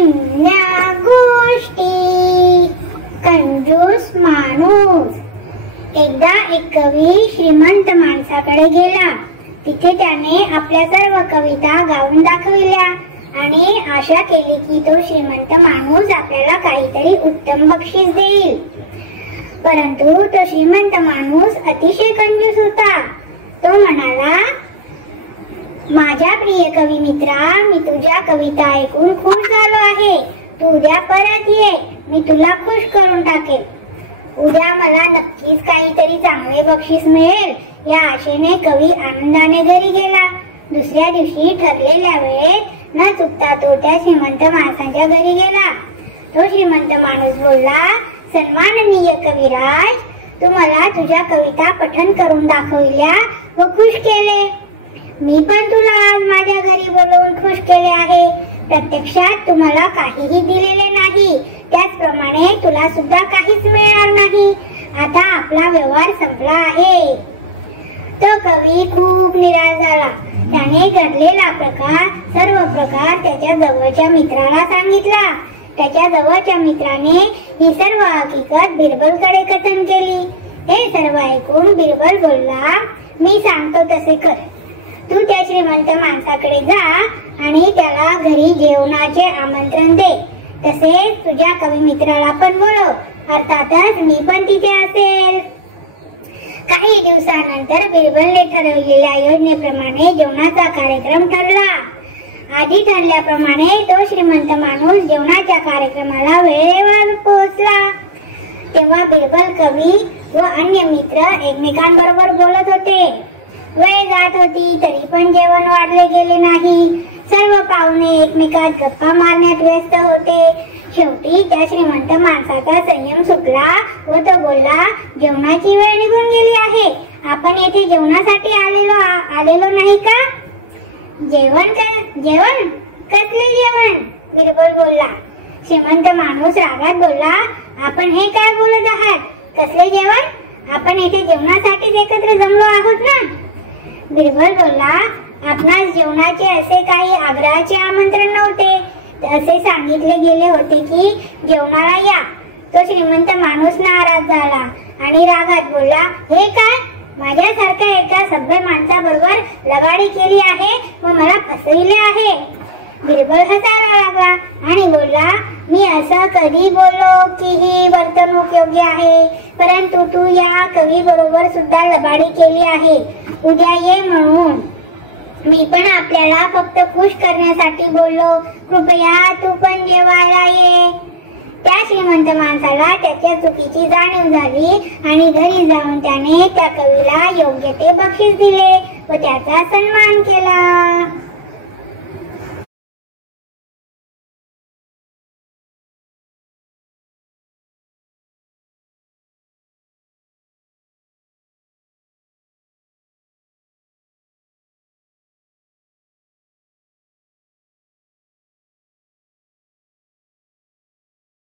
निम्म्या गोष्टी कंजूस माणूस। एकदा एक कवी श्रीमंत माणसाकडे गेला। तिथे त्याने आपल्या सर्व कविता गाऊन दाखविल्या आणि आशा केली की तो श्रीमंत माणूस आपल्याला काहीतरी उत्तम बक्षीस देईल। परंतु तो श्रीमंत माणूस अतिशय कंजूस होता। तो म्हणाला, माझ्या प्रिय कवी मित्रा, मी तुझ्या कविता ऐकून खुश झालो आहे। तू उद्या परत ये, मी तुला खुश करून टाकेल। उद्या मला नक्कीच काहीतरी चांगले बक्षीस मिळेल या आशेने कवी आनंदाने घरी गेला। दुसऱ्या दिवशी ठरलेल्या वेळेत न चुकता तो त्या श्रीमंत माणसाच्या घरी गेला। तो श्रीमंत माणूस बोलला, सन्माननीय कविराज, तू मला तुझ्या कविता पठण करून दाखविल्या व खुश केले। मी पण तुला आज माझ्या घरी बोलवून खुश केले आहे। प्रत्यक्षात तुम्हाला काहीही दिलेले नाही, त्याचप्रमाणे तुला सुद्धा काहीच मिळणार नाही। आता आपला व्यवहार संपला आहे। तो कवी खूप निराश झाला। त्याने घडलेला सर्व प्रकार त्याच्या जवळच्या मित्राला सांगितला। त्याच्या जवळच्या मित्राने ही सर्व हकीकत बिरबलकडे कथन केली। हे सर्व ऐकून बिरबल बोलला, मी सांगतो तसे कर। तू त्या श्रीमंत माणसाकडे जा आणि त्याला घरी जेवणाचे आमंत्रण दे। तसेच तुझ्या कवी मित्राला पण बोलव, अर्थातच मी पण तिथे असेल। काही दिवसानंतर बिरबलने ठरवलेल्या योजनेप्रमाणे जेवणाचा कार्यक्रम ठरला। आधी ठरल्याप्रमाणे तो श्रीमंत माणूस जेवणाच्या कार्यक्रमाला वेळेवर पोहोचला। तेव्हा बिरबल कवी व अन्य मित्र एकमेकांबरोबर बोलत होते। वेळ जात होती तरी पण जेवण वाढले गेले नाही। सर्व पाहुणे एकमेकात गप्पा मारण्यात व्यस्त होते। शेवटी त्या श्रीमंत माणसाचा संयम सुटला व तो बोलला, जेवणाची वेळ निघून गेली आहे। आपण येथे जेवणासाठी आलेलो नाही का? जेवण कसले जेवण? बिरबल बोलला। श्रीमंत माणूस रागात बोलला, आपण हे काय बोलत आहात? कसले जेवण? आपण येथे जेवणासाठीच एकत्र जमलो आहोत ना? बिरबल बोलला, आपणास जेवणाचे असे काही आग्रहाचे आमंत्रण नव्हते। असे सांगितले गेले होते की जेवणाला या। तो श्रीमंत माणूस नाराज झाला आणि रागात बोलला, हे काय? माझ्यासारख्या एका सभ्य माणसाबरोबर लगाडी केली आहे व मला फसविले आहे। बिरबल हसायला लागला आणि बोलला, मी असं कधी बोललो की ही वर्तणूक योग्य आहे? परंतु तू या कवी बरोबर सुद्धा लबाडी केली आहे। उद्या ये म्हणून मी पण आपल्याला फक्त खुश करण्यासाठी बोललो। कृपया तू पण जेवायला ये। त्या श्रीमंत माणसाला त्याच्या चुकीची जाणीव झाली आणि घरी जाऊन त्याने त्या कवीला योग्य ते बक्षीस दिले व त्याचा सन्मान केला।